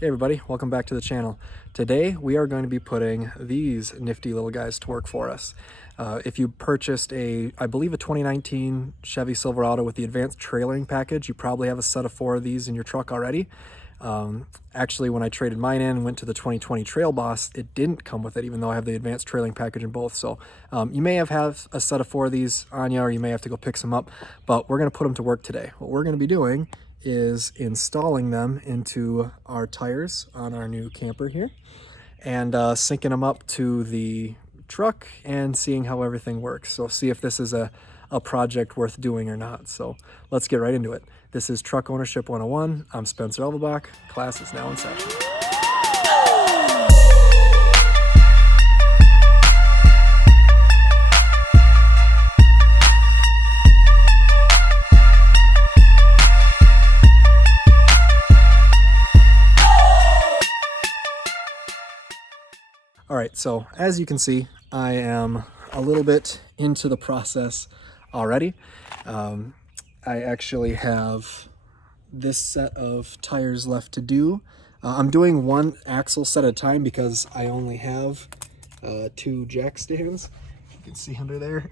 Hey everybody, welcome back to the channel. Today we are going to be putting these nifty little guys to work for us. If you purchased I believe a 2019 Chevy Silverado with the advanced trailering package, you probably have a set of 4 of these in your truck already. Actually, when I traded mine in and went to the 2020 Trail Boss, it didn't come with it, even though I have the advanced trailing package in both. So you may have a set of 4 of these on you, or you may have to go pick some up, but we're going to put them to work today. What we're going to be doing is installing them into our tires on our new camper here and syncing them up to the truck and seeing how everything works. So see if this is a project worth doing or not. So let's get right into it. This is Truck Ownership 101. I'm Spencer Elvebach. Class is now in session. All right, so as you can see, I am a little bit into the process already. I actually have this set of tires left to do. I'm doing one axle set at a time because I only have 2 jack stands. You can see under there.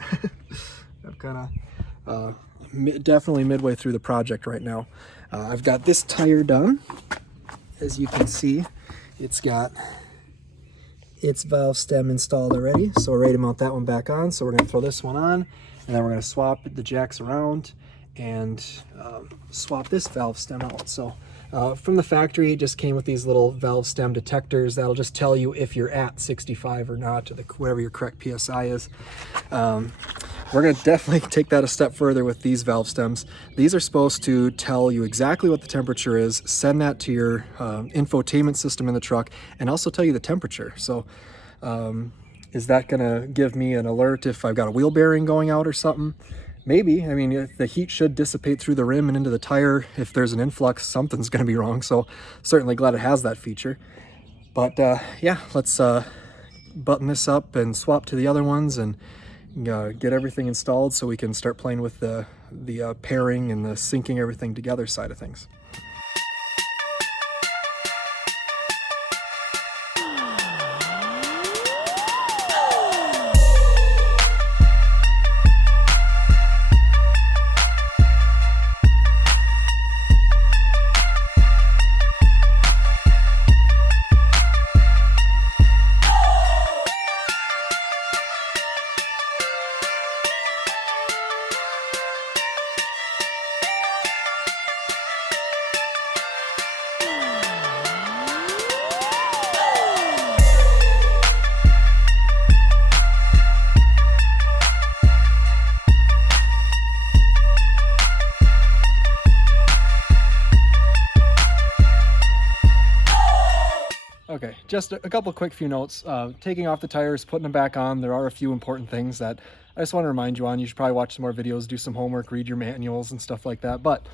I'm kind of definitely midway through the project right now. I've got this tire done. As you can see, it's got its valve stem installed already, so we're ready to mount that one back on. So we're going to throw this one on, and then we're going to swap the jacks around and swap this valve stem out. So from the factory, it just came with these little valve stem detectors that'll just tell you if you're at 65 or not, or whatever your correct PSI is. We're going to definitely take that a step further with these valve stems. These are supposed to tell you exactly what the temperature is, send that to your infotainment system in the truck, and also tell you the temperature. So is that going to give me an alert if I've got a wheel bearing going out or something? Maybe. I mean, the heat should dissipate through the rim and into the tire. If there's an influx, something's going to be wrong. So certainly glad it has that feature. But yeah, let's button this up and swap to the other ones and get everything installed so we can start playing with the pairing and the syncing everything together side of things. Okay, just a couple quick few notes. Taking off the tires, putting them back on, there are a few important things that I just want to remind you on. You should probably watch some more videos, do some homework, read your manuals and stuff like that. But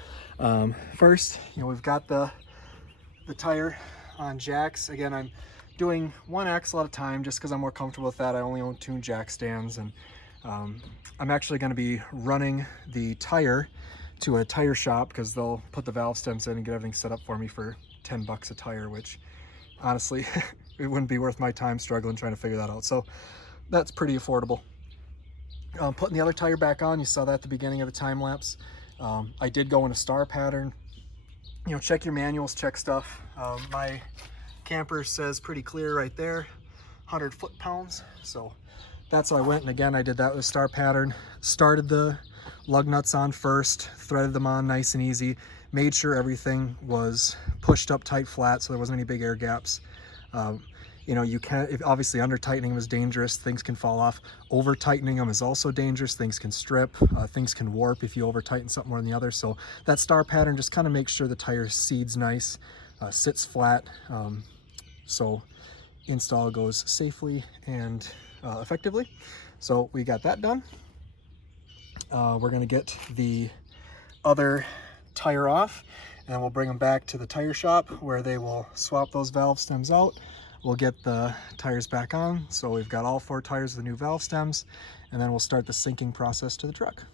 first, we've got the tire on jacks. Again, I'm doing one axle at a time just because I'm more comfortable with that. I only own 2 jack stands, and I'm actually going to be running the tire to a tire shop because they'll put the valve stems in and get everything set up for me for 10 bucks a tire, which honestly, it wouldn't be worth my time struggling trying to figure that out. So that's pretty affordable. Putting the other tire back on, you saw that at the beginning of the time lapse. I did go in a star pattern. Check your manuals, check stuff. My camper says pretty clear right there, 100 foot-pounds. So that's how I went. And again, I did that with a star pattern. Started the lug nuts on first, threaded them on nice and easy. Made sure everything was pushed up tight flat so there wasn't any big air gaps. You can't, obviously under tightening was dangerous, things can fall off. Over tightening them is also dangerous, things can strip, things can warp if you over tighten something more than the other. So that star pattern just kind of makes sure the tire seeds nice, sits flat, so install goes safely and effectively. So we got that done. We're gonna get the other tire off and we'll bring them back to the tire shop where they will swap those valve stems out. We'll get the tires back on, so we've got all 4 tires with the new valve stems, and then we'll start the syncing process to the truck.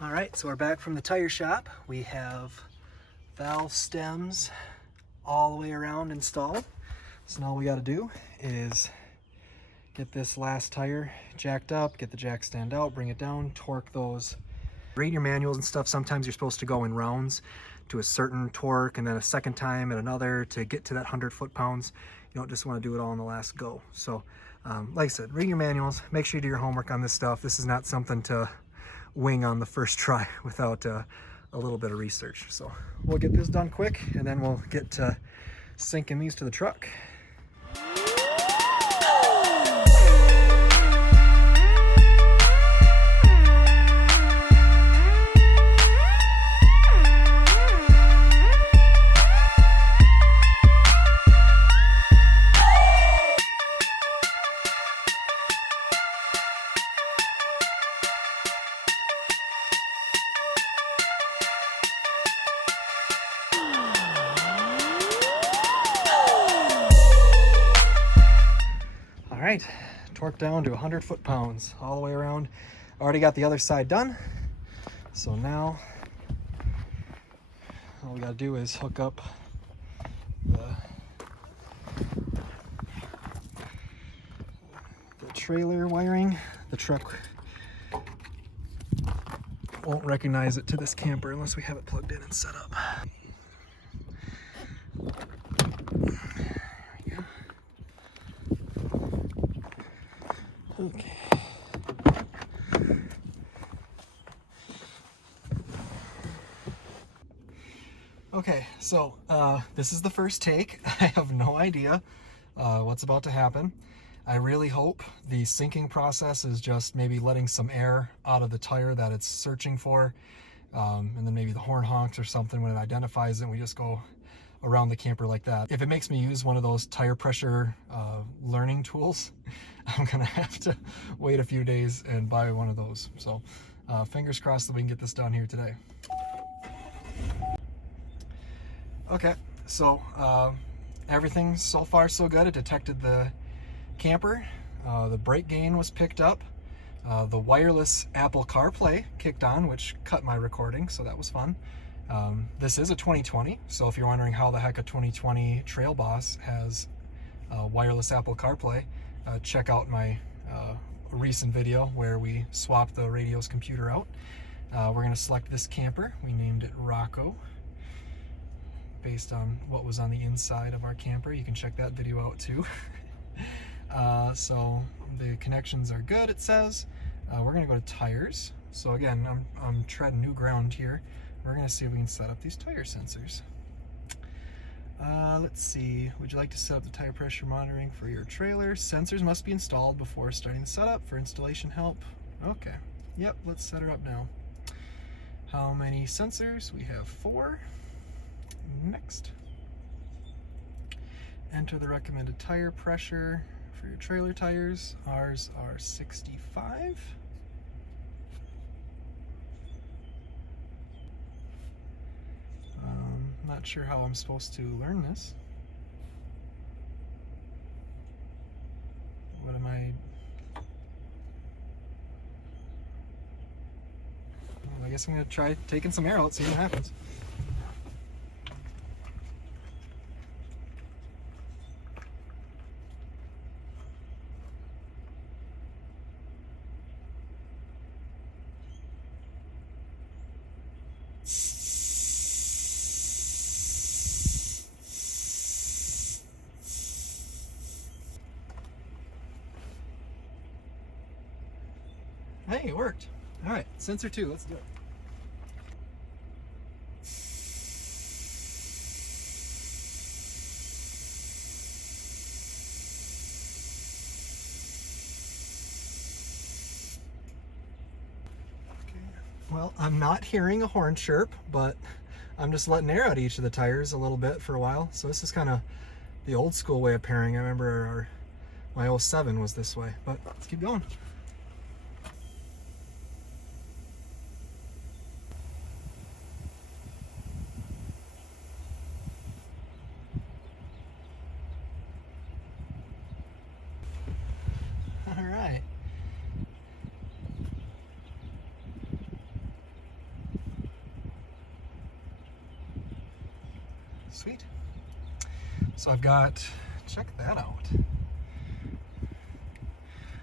All right, so we're back from the tire shop. We have valve stems all the way around installed. So now all we got to do is get this last tire jacked up, get the jack stand out, bring it down, torque those. Read your manuals and stuff. Sometimes you're supposed to go in rounds to a certain torque and then a second time at another to get to that 100 foot-pounds. You don't just want to do it all in the last go. So like I said, read your manuals, make sure you do your homework on this stuff. This is not something to wing on the first try without a little bit of research. So we'll get this done quick and then we'll get to sinking these to the truck. All right, torque down to 100 foot-pounds all the way around. Already got the other side done. So now all we gotta do is hook up the trailer wiring. The truck won't recognize it to this camper unless we have it plugged in and set up. Okay. Okay, so this is the first take. I have no idea what's about to happen. I really hope the sinking process is just maybe letting some air out of the tire that it's searching for, and then maybe the horn honks or something when it identifies it, and we just go around the camper like that. If it makes me use one of those tire pressure learning tools, I'm gonna have to wait a few days and buy one of those. So fingers crossed that we can get this done here today. Okay, so everything so far so good. It detected the camper, the brake gain was picked up, the wireless Apple CarPlay kicked on, which cut my recording, so that was fun. This is a 2020, so if you're wondering how the heck a 2020 Trail Boss has wireless Apple CarPlay, check out my recent video where we swapped the radio's computer out. We're going to select this camper. We named it Rocco based on what was on the inside of our camper. You can check that video out too. So the connections are good, it says. We're going to go to tires. So again, I'm treading new ground here. We're going to see if we can set up these tire sensors. Let's see. Would you like to set up the tire pressure monitoring for your trailer? Sensors must be installed before starting the setup. For installation help. Okay. Yep, let's set her up now. How many sensors? We have 4. Next. Enter the recommended tire pressure for your trailer tires. Ours are 65. Not sure how I'm supposed to learn this. What am I... Well, I guess I'm going to try taking some air out, see what happens. Hey, it worked. All right, sensor 2, let's do it. Okay. Well, I'm not hearing a horn chirp, but I'm just letting air out of each of the tires a little bit for a while. So this is kind of the old school way of pairing. I remember my 07 was this way, but let's keep going. All right. Sweet. So I've got, check that out.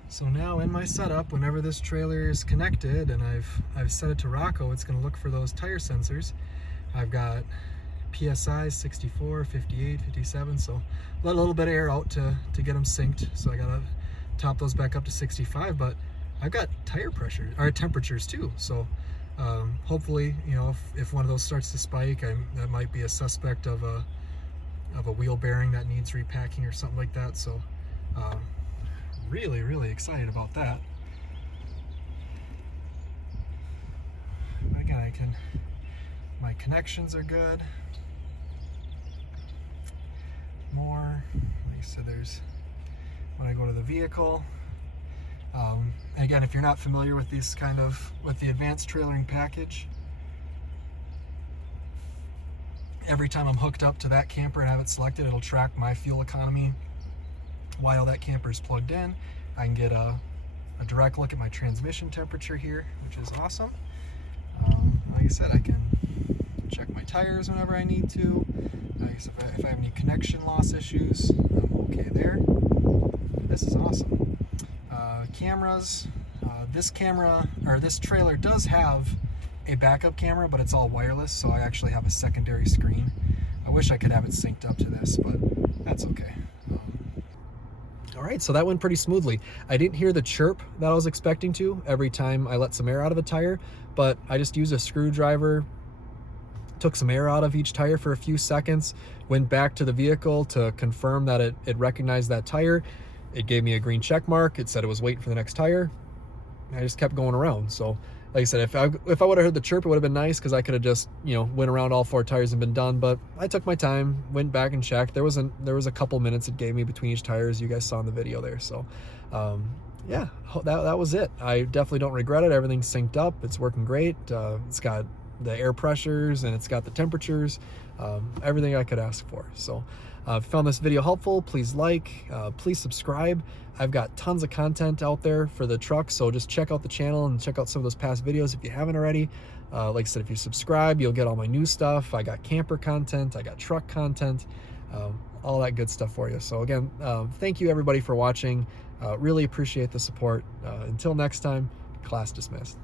So now in my setup, whenever this trailer is connected and I've set it to Rocco, it's going to look for those tire sensors. I've got PSI 64, 58, 57, so let a little bit of air out to get them synced. So I gotta top those back up to 65, but I've got tire pressure or temperatures too. So hopefully, you know, if one of those starts to spike, that might be a suspect of a wheel bearing that needs repacking or something like that. So really excited about that. But again, my connections are good. More, like I said, there's when I go to the vehicle. Again, if you're not familiar with this with the advanced trailering package, every time I'm hooked up to that camper and have it selected, it'll track my fuel economy while that camper is plugged in. I can get a direct look at my transmission temperature here, which is awesome. Like I said, I can check my tires whenever I need to. If I have any connection loss issues, I'm okay there. This is awesome. Cameras. This trailer does have a backup camera, but it's all wireless, so I actually have a secondary screen. I wish I could have it synced up to this, but that's okay. All right, so that went pretty smoothly. I didn't hear the chirp that I was expecting to every time I let some air out of a tire, but I just used a screwdriver, took some air out of each tire for a few seconds, went back to the vehicle to confirm that it recognized that tire. It gave me a green check mark. It said it was waiting for the next tire. I just kept going around. So like I said, if I would have heard the chirp, it would have been nice because I could have just, you know, went around all 4 tires and been done. But I took my time, went back and checked. There was a couple minutes it gave me between each tire, as you guys saw in the video there. So yeah, that was it. I definitely don't regret it. Everything's synced up. It's working great. It's got the air pressures and it's got the temperatures, everything I could ask for. So if you found this video helpful, please please subscribe. I've got tons of content out there for the truck, so just check out the channel and check out some of those past videos if you haven't already. Like I said, if you subscribe, you'll get all my new stuff. I got camper content, I got truck content, all that good stuff for you. So again, thank you everybody for watching. Really appreciate the support. Until next time, class dismissed.